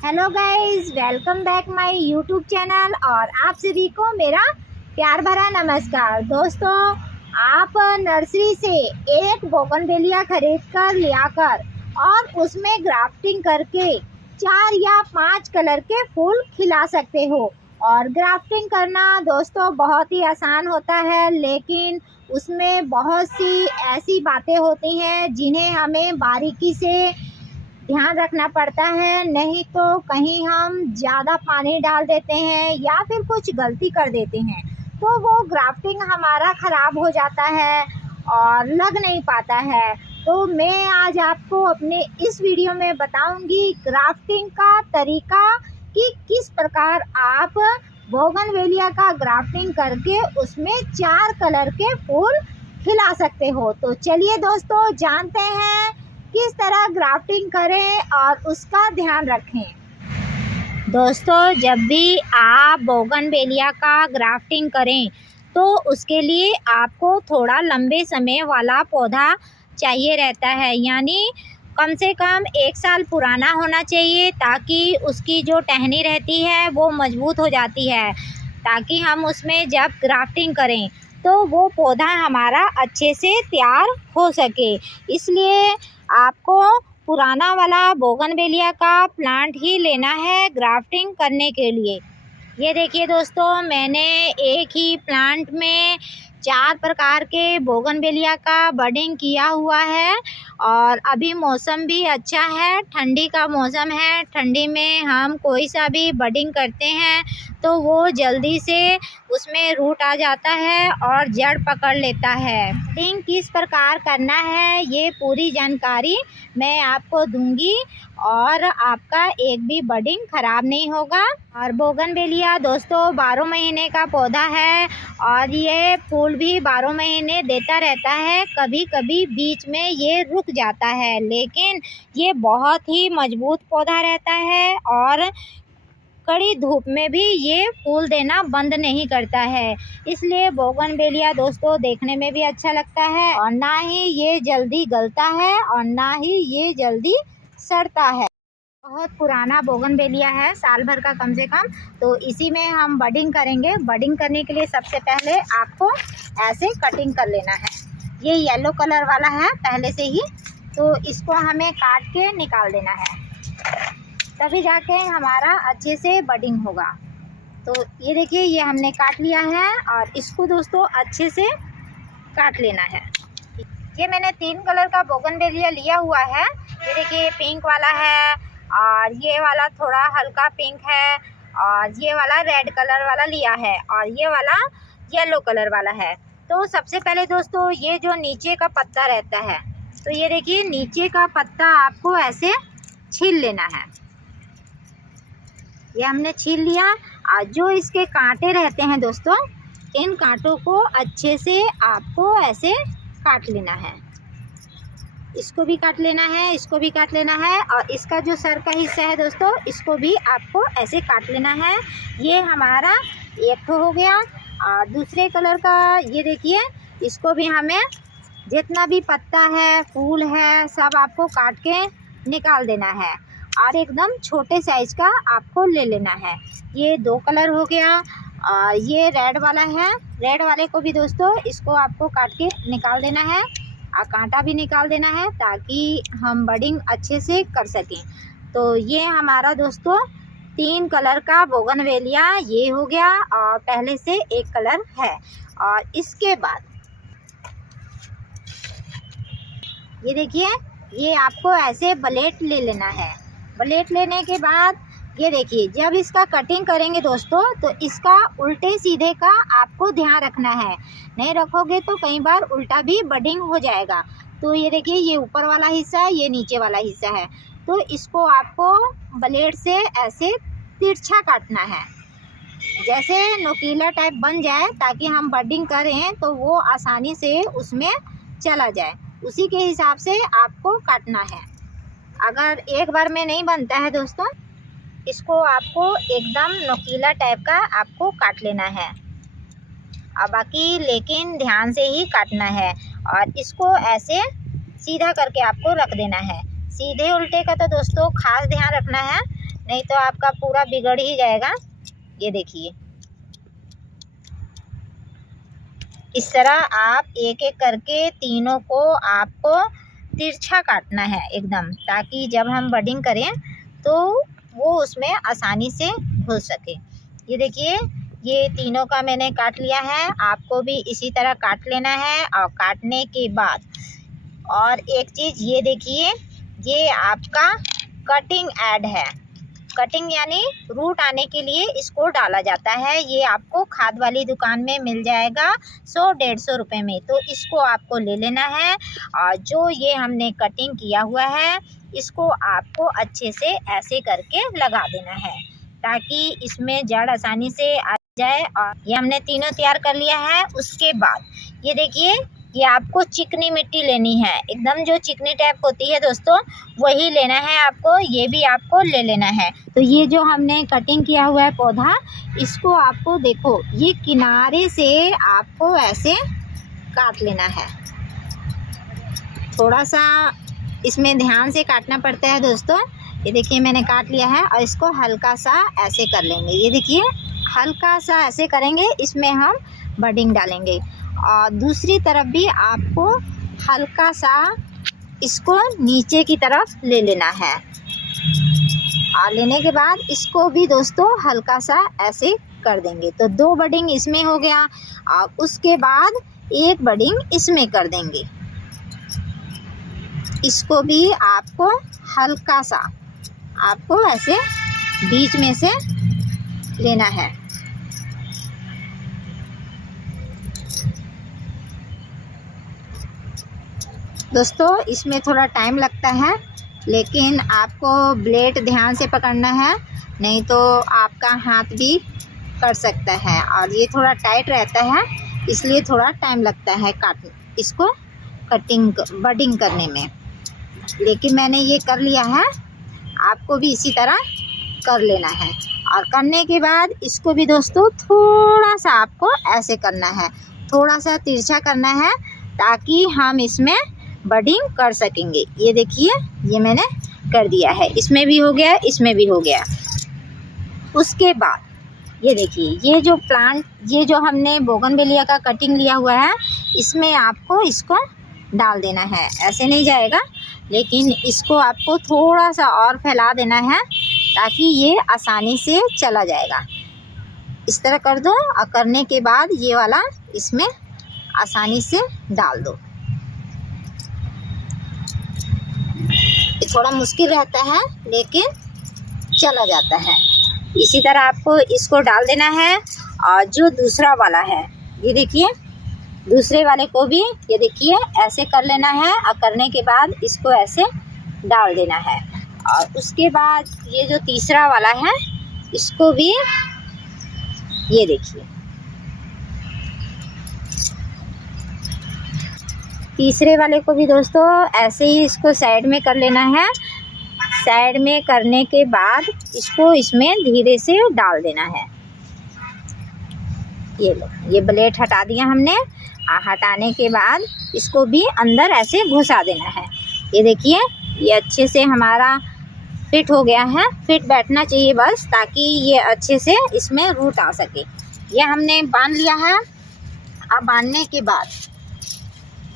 Hello guys, welcome back my YouTube channel और आप सभी को मेरा प्यार भरा नमस्कार। दोस्तों, आप नर्सरी से एक बोगनवेलिया खरीद कर लाकर और उसमें ग्राफ्टिंग करके 4 या 5 कलर के फूल खिला सकते हो। और ग्राफ्टिंग करना दोस्तों बहुत ही आसान होता है, लेकिन उसमें बहुत सी ऐसी बातें होती हैं जिन्हें हमें बारीकी से ध्यान रखना पड़ता है। नहीं तो कहीं हम ज़्यादा पानी डाल देते हैं या फिर कुछ गलती कर देते हैं तो वो ग्राफ्टिंग हमारा ख़राब हो जाता है और लग नहीं पाता है। तो मैं आज आपको अपने इस वीडियो में बताऊंगी ग्राफ्टिंग का तरीका कि किस प्रकार आप बोगनवेलिया का ग्राफ्टिंग करके उसमें 4 कलर के फूल खिला सकते हो। तो चलिए दोस्तों, जानते हैं किस तरह ग्राफ्टिंग करें और उसका ध्यान रखें। दोस्तों, जब भी आप बोगनवेलिया का ग्राफ्टिंग करें तो उसके लिए आपको थोड़ा लंबे समय वाला पौधा चाहिए रहता है, यानी कम से कम 1 साल पुराना होना चाहिए, ताकि उसकी जो टहनी रहती है वो मजबूत हो जाती है, ताकि हम उसमें जब ग्राफ्टिंग करें तो वो पौधा हमारा अच्छे से तैयार हो सके। इसलिए आपको पुराना वाला बोगनवेलिया का प्लांट ही लेना है ग्राफ्टिंग करने के लिए। ये देखिए दोस्तों, मैंने एक ही प्लांट में 4 प्रकार के बोगनवेलिया का बडिंग किया हुआ है। और अभी मौसम भी अच्छा है, ठंडी का मौसम है। ठंडी में हम कोई सा भी बडिंग करते हैं तो वो जल्दी से उसमें रूट आ जाता है और जड़ पकड़ लेता है। बडिंग किस प्रकार करना है ये पूरी जानकारी मैं आपको दूंगी और आपका एक भी बडिंग ख़राब नहीं होगा। और बोगनवेलिया दोस्तों 12 महीने का पौधा है और ये फूल भी 12 महीने देता रहता है। कभी कभी बीच में ये रुक जाता है, लेकिन ये बहुत ही मजबूत पौधा रहता है और कड़ी धूप में भी ये फूल देना बंद नहीं करता है। इसलिए बोगनवेलिया दोस्तों देखने में भी अच्छा लगता है और ना ही ये जल्दी गलता है और ना ही ये जल्दी सड़ता है। बहुत पुराना बोगनवेलिया है, साल भर का कम से कम। तो इसी में हम बडिंग करेंगे। बडिंग करने के लिए सबसे पहले आपको ऐसे कटिंग कर लेना है। ये येलो कलर वाला है पहले से ही, तो इसको हमें काट के निकाल देना है, तभी जाके हमारा अच्छे से बडिंग होगा। तो ये देखिए, ये हमने काट लिया है और इसको दोस्तों अच्छे से काट लेना है। ये मैंने 3 कलर का बोगनवेलिया लिया हुआ है। ये देखिए, पिंक वाला है और ये वाला थोड़ा हल्का पिंक है और ये वाला रेड कलर वाला लिया है और ये वाला येलो कलर वाला है। तो सबसे पहले दोस्तों ये जो नीचे का पत्ता रहता है, तो ये देखिए नीचे का पत्ता आपको ऐसे छील लेना है। ये हमने छील लिया। और जो इसके कांटे रहते हैं दोस्तों, इन कांटों को अच्छे से आपको ऐसे काट लेना है। इसको भी काट लेना है, इसको भी काट लेना है और इसका जो सर का हिस्सा है दोस्तों, इसको भी आपको ऐसे काट लेना है। ये हमारा एक तो हो गया। और दूसरे कलर का ये देखिए, इसको भी हमें जितना भी पत्ता है, फूल है, सब आपको काट के निकाल देना है और एकदम छोटे साइज़ का आपको ले लेना है। ये 2 कलर हो गया और ये रेड वाला है। रेड वाले को भी दोस्तों इसको आपको काट के निकाल देना है और कांटा भी निकाल देना है, ताकि हम बडिंग अच्छे से कर सकें। तो ये हमारा दोस्तों 3 कलर का बोगनवेलिया ये हो गया और पहले से एक कलर है। और इसके बाद ये देखिए, ये आपको ऐसे ब्लेड ले लेना है। ब्लेड लेने के बाद ये देखिए, जब इसका कटिंग करेंगे दोस्तों तो इसका उल्टे सीधे का आपको ध्यान रखना है। नहीं रखोगे तो कई बार उल्टा भी बडिंग हो जाएगा। तो ये देखिए, ये ऊपर वाला हिस्सा है, ये नीचे वाला हिस्सा है। तो इसको आपको ब्लेड से ऐसे तिरछा काटना है, जैसे नुकीला टाइप बन जाए, ताकि हम बडिंग करें तो वो आसानी से उसमें चला जाए। उसी के हिसाब से आपको काटना है। अगर एक बार में नहीं बनता है दोस्तों, इसको आपको एकदम नुकीला टाइप का आपको काट लेना है और बाकी लेकिन ध्यान से ही काटना है। और इसको ऐसे सीधा करके आपको रख देना है। सीधे उल्टे का तो दोस्तों खास ध्यान रखना है, नहीं तो आपका पूरा बिगड़ ही जाएगा। ये देखिए, इस तरह आप एक एक करके तीनों को आपको तिरछा काटना है एकदम, ताकि जब हम बडिंग करें तो वो उसमें आसानी से घुस सके। ये देखिए, ये तीनों का मैंने काट लिया है। आपको भी इसी तरह काट लेना है। और काटने के बाद और एक चीज़ ये देखिए, ये आपका कटिंग ऐड है। कटिंग यानी रूट आने के लिए इसको डाला जाता है। ये आपको खाद वाली दुकान में मिल जाएगा 100-150 रुपये में। तो इसको आपको ले लेना है। और जो ये हमने कटिंग किया हुआ है, इसको आपको अच्छे से ऐसे करके लगा देना है, ताकि इसमें जड़ आसानी से आ जाए। और ये हमने तीनों तैयार कर लिया है। उसके बाद ये देखिए, ये आपको चिकनी मिट्टी लेनी है, एकदम जो चिकनी टाइप होती है दोस्तों, वही लेना है आपको। ये भी आपको ले लेना है। तो ये जो हमने कटिंग किया हुआ है पौधा, इसको आपको देखो, ये किनारे से आपको ऐसे काट लेना है। थोड़ा सा इसमें ध्यान से काटना पड़ता है दोस्तों। ये देखिए, मैंने काट लिया है और इसको हल्का सा ऐसे कर लेंगे। ये देखिए, हल्का सा ऐसे करेंगे, इसमें हम बडिंग डालेंगे। और दूसरी तरफ भी आपको हल्का सा इसको नीचे की तरफ ले लेना है। और लेने के बाद इसको भी दोस्तों हल्का सा ऐसे कर देंगे। तो 2 बडिंग इसमें हो गया। और उसके बाद 1 बडिंग इसमें कर देंगे। इसको भी आपको हल्का सा आपको ऐसे बीच में से लेना है। दोस्तों, इसमें थोड़ा टाइम लगता है, लेकिन आपको ब्लेड ध्यान से पकड़ना है, नहीं तो आपका हाथ भी कट सकता है। और ये थोड़ा टाइट रहता है, इसलिए थोड़ा टाइम लगता है इसको कटिंग बडिंग करने में। लेकिन मैंने ये कर लिया है, आपको भी इसी तरह कर लेना है। और करने के बाद इसको भी दोस्तों थोड़ा सा आपको ऐसे करना है, थोड़ा सा तिरछा करना है, ताकि हम इसमें बडिंग कर सकेंगे। ये देखिए, ये मैंने कर दिया है। इसमें भी हो गया, इसमें भी हो गया। उसके बाद ये देखिए, ये जो प्लांट, ये जो हमने बोगनवेलिया का कटिंग लिया हुआ है, इसमें आपको इसको डाल देना है। ऐसे नहीं जाएगा, लेकिन इसको आपको थोड़ा सा और फैला देना है, ताकि ये आसानी से चला जाएगा। इस तरह कर दो। और करने के बाद ये वाला इसमें आसानी से डाल दो। ये थोड़ा मुश्किल रहता है, लेकिन चला जाता है। इसी तरह आपको इसको डाल देना है। और जो दूसरा वाला है, ये देखिए, दूसरे वाले को भी ये देखिए ऐसे कर लेना है। और करने के बाद इसको ऐसे डाल देना है। और उसके बाद ये जो तीसरा वाला है, इसको भी ये देखिए, तीसरे वाले को भी दोस्तों ऐसे ही इसको साइड में कर लेना है। साइड में करने के बाद इसको इसमें धीरे से डाल देना है। ये लो, ये ब्लेड हटा दिया हमने। हटाने के बाद इसको भी अंदर ऐसे घुसा देना है। ये देखिए, ये अच्छे से हमारा फिट हो गया है। फिट बैठना चाहिए बस, ताकि ये अच्छे से इसमें रूट आ सके। ये हमने बांध लिया है। अब बांधने के बाद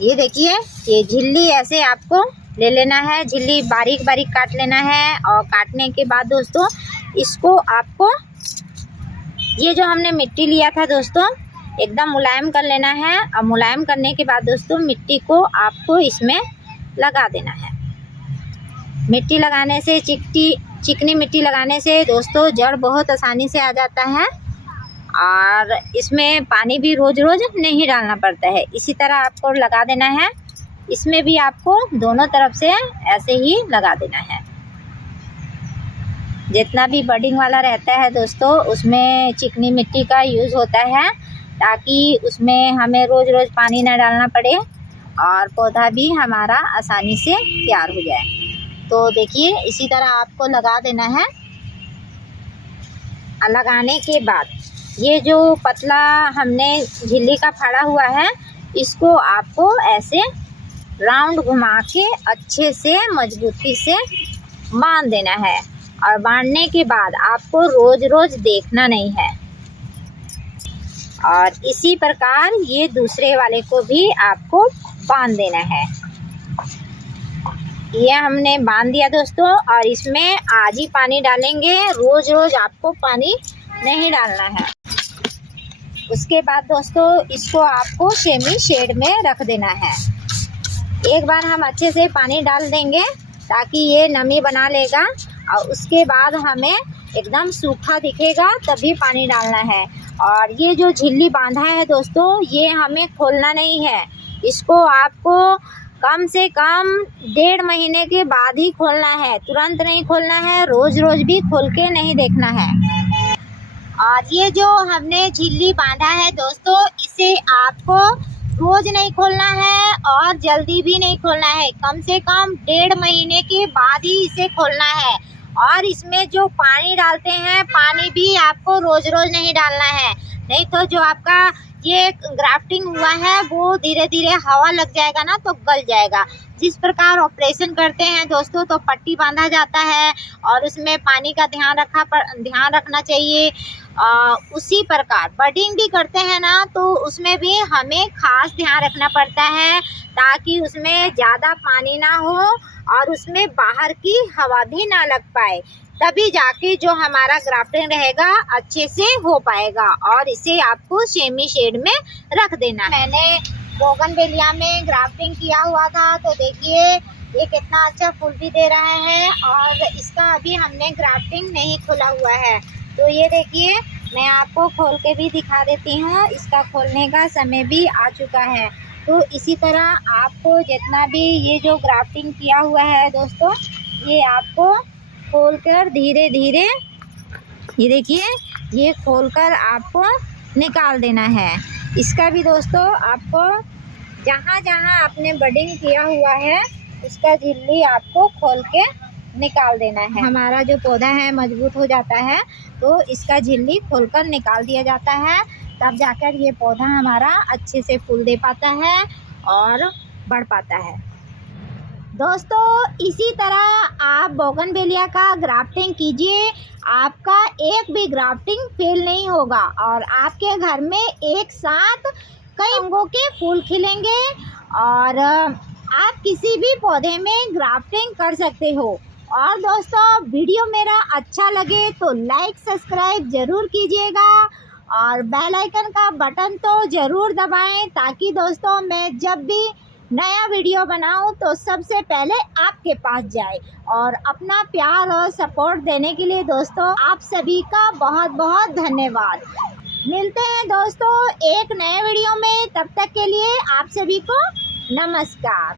ये देखिए, ये झिल्ली ऐसे आपको ले लेना है। झिल्ली बारीक बारीक काट लेना है। और काटने के बाद दोस्तों इसको आपको, ये जो हमने मिट्टी लिया था दोस्तों, एकदम मुलायम कर लेना है। और मुलायम करने के बाद दोस्तों मिट्टी को आपको इसमें लगा देना है। मिट्टी लगाने से, चिकनी मिट्टी लगाने से दोस्तों जड़ बहुत आसानी से आ जाता है। और इसमें पानी भी रोज़ रोज़ नहीं डालना पड़ता है। इसी तरह आपको लगा देना है। इसमें भी आपको दोनों तरफ से ऐसे ही लगा देना है। जितना भी बडिंग वाला रहता है दोस्तों, उसमें चिकनी मिट्टी का यूज़ होता है, ताकि उसमें हमें रोज़ रोज़ पानी ना डालना पड़े और पौधा भी हमारा आसानी से तैयार हो जाए। तो देखिए, इसी तरह आपको लगा देना है। लगाने के बाद ये जो पतला हमने झिल्ली का फाड़ा हुआ है, इसको आपको ऐसे राउंड घुमा के अच्छे से मजबूती से बांध देना है। और बांधने के बाद आपको रोज रोज देखना नहीं है। और इसी प्रकार ये दूसरे वाले को भी आपको बांध देना है। ये हमने बांध दिया दोस्तों, और इसमें आज ही पानी डालेंगे, रोज रोज आपको पानी नहीं डालना है। उसके बाद दोस्तों इसको आपको सेमी शेड में रख देना है। एक बार हम अच्छे से पानी डाल देंगे ताकि ये नमी बना लेगा, और उसके बाद हमें एकदम सूखा दिखेगा तभी पानी डालना है। और ये जो झिल्ली बांधा है दोस्तों, ये हमें खोलना नहीं है। इसको आपको कम से कम 1.5 महीने के बाद ही खोलना है, तुरंत नहीं खोलना है, रोज रोज भी खोल के नहीं देखना है। और ये जो हमने झिल्ली बांधा है दोस्तों, इसे आपको रोज नहीं खोलना है और जल्दी भी नहीं खोलना है। कम से कम 1.5 महीने के बाद ही इसे खोलना है। और इसमें जो पानी डालते हैं, पानी भी आपको रोज रोज नहीं डालना है, नहीं तो जो आपका ये ग्राफ्टिंग हुआ है वो धीरे धीरे हवा लग जाएगा ना, तो गल जाएगा। जिस प्रकार ऑपरेशन करते हैं दोस्तों, तो पट्टी बांधा जाता है और उसमें पानी का ध्यान रखना चाहिए। उसी प्रकार बडिंग भी करते हैं ना, तो उसमें भी हमें खास ध्यान रखना पड़ता है ताकि उसमें ज़्यादा पानी ना हो और उसमें बाहर की हवा भी ना लग पाए, तभी जाके जो हमारा ग्राफ्टिंग रहेगा अच्छे से हो पाएगा। और इसे आपको सेमी शेड में रख देना। मैंने बोगनवेलिया में ग्राफ्टिंग किया हुआ था, तो देखिए ये कितना अच्छा फूल भी दे रहा है, और इसका अभी हमने ग्राफ्टिंग नहीं खोला हुआ है। तो ये देखिए, मैं आपको खोल के भी दिखा देती हूँ। इसका खोलने का समय भी आ चुका है। तो इसी तरह आपको जितना भी ये जो ग्राफ्टिंग किया हुआ है दोस्तों, ये आपको खोलकर धीरे धीरे, ये देखिए, ये खोलकर आपको निकाल देना है। इसका भी दोस्तों आपको जहाँ जहाँ आपने बडिंग किया हुआ है उसका झिल्ली आपको खोल के निकाल देना है। हमारा जो पौधा है मजबूत हो जाता है, तो इसका झिल्ली खोलकर निकाल दिया जाता है, तब जाकर ये पौधा हमारा अच्छे से फूल दे पाता है और बढ़ पाता है। दोस्तों इसी तरह आप बोगनवेलिया का ग्राफ्टिंग कीजिए, आपका एक भी ग्राफ्टिंग फेल नहीं होगा और आपके घर में एक साथ कई रंगों के फूल खिलेंगे और आप किसी भी पौधे में ग्राफ्टिंग कर सकते हो। और दोस्तों वीडियो मेरा अच्छा लगे तो लाइक सब्सक्राइब ज़रूर कीजिएगा और बेल आइकन का बटन तो ज़रूर दबाएं, ताकि दोस्तों मैं जब भी नया वीडियो बनाऊं तो सबसे पहले आपके पास जाए। और अपना प्यार और सपोर्ट देने के लिए दोस्तों आप सभी का बहुत बहुत धन्यवाद। मिलते हैं दोस्तों एक नए वीडियो में, तब तक के लिए आप सभी को नमस्कार।